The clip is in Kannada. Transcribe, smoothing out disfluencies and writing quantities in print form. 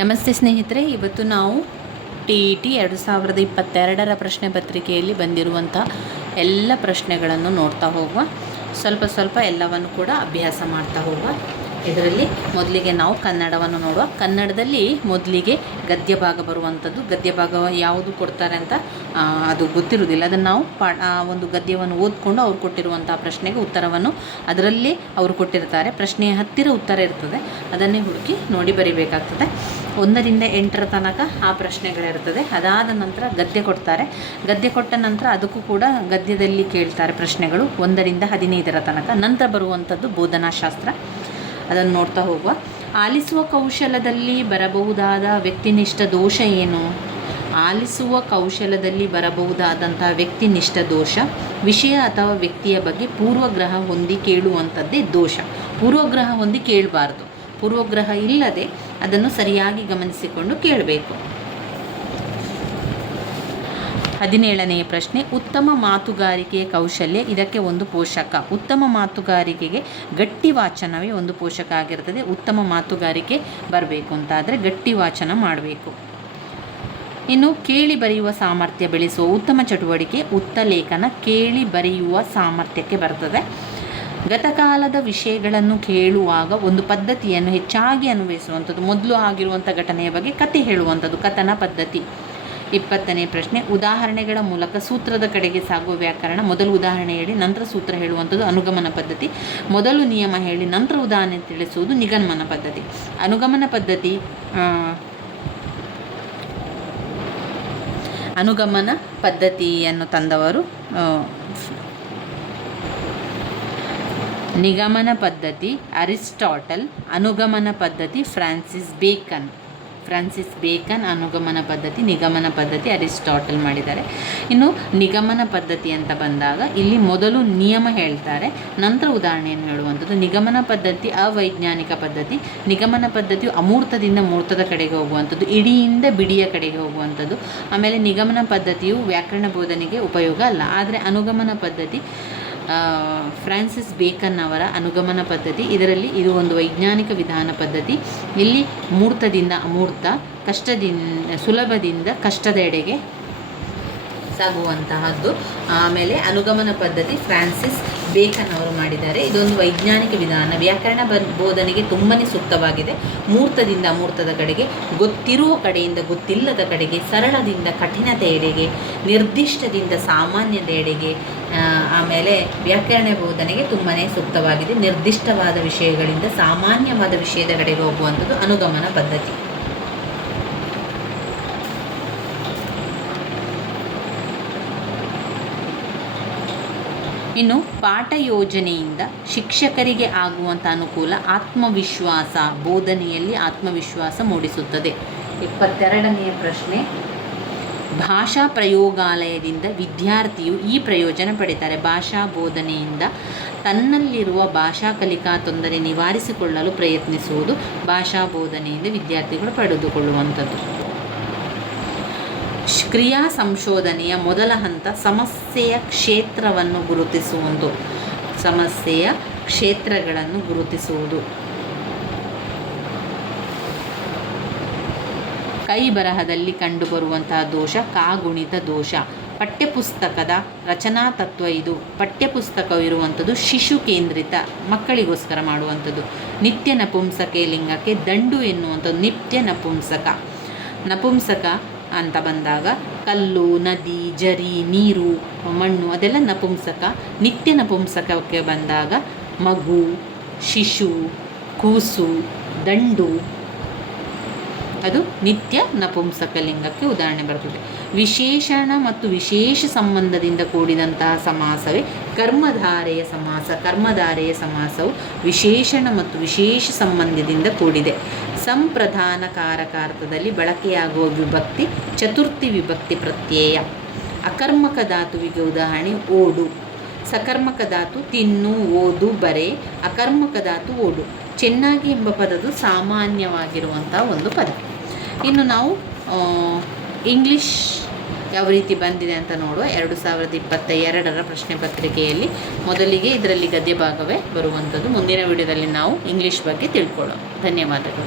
ನಮಸ್ತೆ ಸ್ನೇಹಿತರೆ, ಇವತ್ತು ನಾವು TET 2022 ಪ್ರಶ್ನೆ ಪತ್ರಿಕೆಯಲ್ಲಿ ಬಂದಿರುವಂಥ ಎಲ್ಲ ಪ್ರಶ್ನೆಗಳನ್ನು ನೋಡ್ತಾ ಹೋಗುವ. ಸ್ವಲ್ಪ ಎಲ್ಲವನ್ನು ಕೂಡ ಅಭ್ಯಾಸ ಮಾಡ್ತಾ ಹೋಗುವ. ಇದರಲ್ಲಿ ಮೊದಲಿಗೆ ನಾವು ಕನ್ನಡವನ್ನು ನೋಡುವ. ಕನ್ನಡದಲ್ಲಿ ಮೊದಲಿಗೆ ಗದ್ಯ ಭಾಗ ಬರುವಂಥದ್ದು. ಗದ್ಯ ಭಾಗ ಯಾವುದು ಕೊಡ್ತಾರೆ ಅಂತ ಅದು ಗೊತ್ತಿರುವುದಿಲ್ಲ. ಅದನ್ನು ನಾವು ಒಂದು ಗದ್ಯವನ್ನು ಓದ್ಕೊಂಡು ಅವ್ರು ಕೊಟ್ಟಿರುವಂಥ ಪ್ರಶ್ನೆಗೆ ಉತ್ತರವನ್ನು ಅದರಲ್ಲಿ ಅವರು ಕೊಟ್ಟಿರ್ತಾರೆ. ಪ್ರಶ್ನೆಯ ಹತ್ತಿರ ಉತ್ತರ ಇರ್ತದೆ, ಅದನ್ನೇ ಹುಡುಕಿ ನೋಡಿ ಬರಿಬೇಕಾಗ್ತದೆ. 1 ರಿಂದ 8 ತನಕ ಆ ಪ್ರಶ್ನೆಗಳಿರ್ತದೆ. ಅದಾದ ನಂತರ ಗದ್ಯ ಕೊಡ್ತಾರೆ. ಗದ್ಯ ಕೊಟ್ಟ ನಂತರ ಅದಕ್ಕೂ ಕೂಡ ಗದ್ಯದಲ್ಲಿ ಕೇಳ್ತಾರೆ ಪ್ರಶ್ನೆಗಳು 1 ರಿಂದ 15 ತನಕ. ನಂತರ ಬರುವಂಥದ್ದು ಬೋಧನಾಶಾಸ್ತ್ರ. ಅದನ್ನು ನೋಡ್ತಾ ಹೋಗುವ. ಆಲಿಸುವ ಕೌಶಲದಲ್ಲಿ ಬರಬಹುದಾದ ವ್ಯಕ್ತಿನಿಷ್ಠ ದೋಷ ಏನು? ಆಲಿಸುವ ಕೌಶಲದಲ್ಲಿ ಬರಬಹುದಾದಂಥ ವ್ಯಕ್ತಿನಿಷ್ಠ ದೋಷ ವಿಷಯ ಅಥವಾ ವ್ಯಕ್ತಿಯ ಬಗ್ಗೆ ಪೂರ್ವಗ್ರಹ ಹೊಂದಿ ಕೇಳುವಂಥದ್ದೇ ದೋಷ. ಪೂರ್ವಗ್ರಹ ಹೊಂದಿ ಕೇಳಬಾರ್ದು. ಪೂರ್ವಗ್ರಹ ಇಲ್ಲದೆ ಅದನ್ನು ಸರಿಯಾಗಿ ಗಮನಿಸಿಕೊಂಡು ಕೇಳಬೇಕು. 17ನೆಯ ಪ್ರಶ್ನೆ, ಉತ್ತಮ ಮಾತುಗಾರಿಕೆಯ ಕೌಶಲ್ಯ ಇದಕ್ಕೆ ಒಂದು ಪೋಷಕ. ಉತ್ತಮ ಮಾತುಗಾರಿಕೆಗೆ ಗಟ್ಟಿ ವಾಚನವೇ ಒಂದು ಪೋಷಕ ಆಗಿರ್ತದೆ. ಉತ್ತಮ ಮಾತುಗಾರಿಕೆ ಬರಬೇಕು ಅಂತಾದರೆ ಗಟ್ಟಿ ವಾಚನ ಮಾಡಬೇಕು. ಇನ್ನು ಕೇಳಿ ಬರೆಯುವ ಸಾಮರ್ಥ್ಯ ಬೆಳೆಸುವ ಉತ್ತಮ ಚಟುವಟಿಕೆ ಉತ್ತಲೇಖನ. ಕೇಳಿ ಬರೆಯುವ ಸಾಮರ್ಥ್ಯಕ್ಕೆ ಬರ್ತದೆ. ಗತಕಾಲದ ವಿಷಯಗಳನ್ನು ಕೇಳುವಾಗ ಒಂದು ಪದ್ಧತಿಯನ್ನು ಹೆಚ್ಚಾಗಿ ಅನ್ವಯಿಸುವಂಥದ್ದು. ಮೊದಲು ಆಗಿರುವಂಥ ಘಟನೆಯ ಬಗ್ಗೆ ಕತೆ ಹೇಳುವಂಥದ್ದು ಕಥನ ಪದ್ಧತಿ. 20ನೇ ಪ್ರಶ್ನೆ, ಉದಾಹರಣೆಗಳ ಮೂಲಕ ಸೂತ್ರದ ಕಡೆಗೆ ಸಾಗುವ ವ್ಯಾಕರಣ. ಮೊದಲು ಉದಾಹರಣೆ ಹೇಳಿ ನಂತರ ಸೂತ್ರ ಹೇಳುವಂಥದ್ದು ಅನುಗಮನ ಪದ್ಧತಿ. ಮೊದಲು ನಿಯಮ ಹೇಳಿ ನಂತರ ಉದಾಹರಣೆ ತಿಳಿಸುವುದು ನಿಗಮನ ಪದ್ಧತಿ. ಅನುಗಮನ ಪದ್ಧತಿಯನ್ನು ತಂದವರು ನಿಗಮನ ಪದ್ಧತಿ ಅರಿಸ್ಟಾಟಲ್, ಅನುಗಮನ ಪದ್ಧತಿ ಫ್ರಾನ್ಸಿಸ್ ಬೇಕನ್. ಅನುಗಮನ ಪದ್ಧತಿ, ನಿಗಮನ ಪದ್ಧತಿ ಅರಿಸ್ಟಾಟಲ್ ಮಾಡಿದ್ದಾರೆ. ಇನ್ನು ನಿಗಮನ ಪದ್ಧತಿ ಅಂತ ಬಂದಾಗ ಇಲ್ಲಿ ಮೊದಲು ನಿಯಮ ಹೇಳ್ತಾರೆ, ನಂತರ ಉದಾಹರಣೆಯನ್ನು ಹೇಳುವಂಥದ್ದು. ನಿಗಮನ ಪದ್ಧತಿ ಅವೈಜ್ಞಾನಿಕ ಪದ್ಧತಿ. ನಿಗಮನ ಪದ್ಧತಿಯು ಅಮೂರ್ತದಿಂದ ಮೂರ್ತದ ಕಡೆಗೆ ಹೋಗುವಂಥದ್ದು, ಇಡಿಯಿಂದ ಬಿಡಿಯ ಕಡೆಗೆ ಹೋಗುವಂಥದ್ದು. ಆಮೇಲೆ ನಿಗಮನ ಪದ್ಧತಿಯು ವ್ಯಾಕರಣ ಬೋಧನೆಗೆ ಉಪಯೋಗ ಅಲ್ಲ. ಆದರೆ ಅನುಗಮನ ಪದ್ಧತಿ ಫ್ರಾನ್ಸಿಸ್ ಬೇಕನ್ ಅವರ ಅನುಗಮನ ಪದ್ಧತಿ. ಇದರಲ್ಲಿ ಇದು ಒಂದು ವೈಜ್ಞಾನಿಕ ವಿಧಾನ ಪದ್ಧತಿ. ಇಲ್ಲಿ ಮೂರ್ತದಿಂದ ಅಮೂರ್ತ, ಸುಲಭದಿಂದ ಕಷ್ಟದೆಡೆಗೆ ಸಾಗುವಂತಹದ್ದು. ಆಮೇಲೆ ಅನುಗಮನ ಪದ್ಧತಿ ಫ್ರಾನ್ಸಿಸ್ ಬೇಕನ್ ಅವರು ಮಾಡಿದ್ದಾರೆ. ಇದೊಂದು ವೈಜ್ಞಾನಿಕ ವಿಧಾನ, ವ್ಯಾಕರಣ ಬೋಧನೆಗೆ ತುಂಬಾ ಸೂಕ್ತವಾಗಿದೆ. ಮೂರ್ತದಿಂದ ಅಮೂರ್ತದ ಕಡೆಗೆ, ಗೊತ್ತಿರುವ ಕಡೆಯಿಂದ ಗೊತ್ತಿಲ್ಲದ ಕಡೆಗೆ, ಸರಳದಿಂದ ಕಠಿಣತೆಯೆಡೆಗೆ, ನಿರ್ದಿಷ್ಟದಿಂದ ಸಾಮಾನ್ಯದೆಡೆಗೆ. ಆಮೇಲೆ ವ್ಯಾಕರಣ ಬೋಧನೆಗೆ ತುಂಬಾ ಸೂಕ್ತವಾಗಿದೆ. ನಿರ್ದಿಷ್ಟವಾದ ವಿಷಯಗಳಿಂದ ಸಾಮಾನ್ಯವಾದ ವಿಷಯದ ಕಡೆಗೆ ಹೋಗುವಂಥದ್ದು ಅನುಗಮನ ಪದ್ಧತಿ. ಇನ್ನು ಪಾಠ ಯೋಜನೆಯಿಂದ ಶಿಕ್ಷಕರಿಗೆ ಆಗುವಂಥ ಅನುಕೂಲ ಆತ್ಮವಿಶ್ವಾಸ. ಬೋಧನೆಯಲ್ಲಿ ಆತ್ಮವಿಶ್ವಾಸ ಮೂಡಿಸುತ್ತದೆ. 22ನೆಯ ಪ್ರಶ್ನೆ, ಭಾಷಾ ಪ್ರಯೋಗಾಲಯದಿಂದ ವಿದ್ಯಾರ್ಥಿಯು ಈ ಪ್ರಯೋಜನ ಪಡೀತಾರೆ. ಭಾಷಾ ಬೋಧನೆಯಿಂದ ತನ್ನಲ್ಲಿರುವ ಭಾಷಾ ಕಲಿಕಾ ತೊಂದರೆ ನಿವಾರಿಸಿಕೊಳ್ಳಲು ಪ್ರಯತ್ನಿಸುವುದು ಭಾಷಾ ಬೋಧನೆಯಿಂದ ವಿದ್ಯಾರ್ಥಿಗಳು ಪಡೆದುಕೊಳ್ಳುವಂಥದ್ದು. ಕ್ರಿಯಾ ಸಂಶೋಧನೆಯ ಮೊದಲ ಹಂತ ಸಮಸ್ಯೆಯ ಕ್ಷೇತ್ರವನ್ನು ಗುರುತಿಸುವುದು. ಸಮಸ್ಯೆಯ ಕ್ಷೇತ್ರಗಳನ್ನು ಗುರುತಿಸುವುದು. ಕೈ ಬರಹದಲ್ಲಿ ಕಂಡುಬರುವಂತಹ ದೋಷ ಕಾಗುಣಿತ ದೋಷ. ಪಠ್ಯಪುಸ್ತಕದ ರಚನಾ ತತ್ವ ಇದು. ಪಠ್ಯಪುಸ್ತಕವು ಇರುವಂಥದ್ದು ಶಿಶು ಕೇಂದ್ರಿತ, ಮಕ್ಕಳಿಗೋಸ್ಕರ ಮಾಡುವಂಥದ್ದು. ನಿತ್ಯ ನಪುಂಸಕ ಲಿಂಗಕ್ಕೆ ದಂಡು ಎನ್ನುವಂಥದ್ದು ನಿತ್ಯ ನಪುಂಸಕ. ನಪುಂಸಕ ಅಂತ ಬಂದಾಗ ಕಲ್ಲು, ನದಿ, ಜರಿ, ನೀರು, ಮಣ್ಣು ಅದೆಲ್ಲ ನಪುಂಸಕ. ನಿತ್ಯ ನಪುಂಸಕಕ್ಕೆ ಬಂದಾಗ ಮಗು, ಶಿಶು, ಕೂಸು, ದಂಡು ಅದು ನಿತ್ಯ ನಪುಂಸಕ ಲಿಂಗಕ್ಕೆ ಉದಾಹರಣೆ ಬರ್ತದೆ. ವಿಶೇಷಣ ಮತ್ತು ವಿಶೇಷ ಸಂಬಂಧದಿಂದ ಕೂಡಿದಂತಹ ಸಮಾಸವೇ ಕರ್ಮಧಾರೆಯ ಸಮಾಸ. ಕರ್ಮಧಾರೆಯ ಸಮಾಸವು ವಿಶೇಷಣ ಮತ್ತು ವಿಶೇಷ ಸಂಬಂಧದಿಂದ ಕೂಡಿದೆ. ಸಂಪ್ರಧಾನ ಕಾರಕಾರ್ಥದಲ್ಲಿ ಬಳಕೆಯಾಗುವ ವಿಭಕ್ತಿ ಚತುರ್ಥಿ ವಿಭಕ್ತಿ ಪ್ರತ್ಯಯ. ಅಕರ್ಮಕ ಧಾತುವಿಗೆ ಉದಾಹರಣೆ ಓಡು. ಸಕರ್ಮಕ ಧಾತು ತಿನ್ನು, ಓದು, ಬರೆ. ಅಕರ್ಮಕ ಧಾತು ಓಡು. ಚೆನ್ನಾಗಿ ಎಂಬ ಪದದು ಸಾಮಾನ್ಯವಾಗಿರುವಂಥ ಒಂದು ಪದ. ಇನ್ನು ನಾವು ಇಂಗ್ಲೀಷ್ ಯಾವ ರೀತಿ ಬಂದಿದೆ ಅಂತ ನೋಡುವ. 2022 ಪ್ರಶ್ನೆ ಪತ್ರಿಕೆಯಲ್ಲಿ ಮೊದಲಿಗೆ ಇದರಲ್ಲಿ ಗದ್ಯ ಭಾಗವೇ ಬರುವಂಥದ್ದು. ಮುಂದಿನ ವಿಡಿಯೋದಲ್ಲಿ ನಾವು ಇಂಗ್ಲೀಷ್ ಬಗ್ಗೆ ತಿಳ್ಕೊಳ್ಳೋಣ. ಧನ್ಯವಾದಗಳು.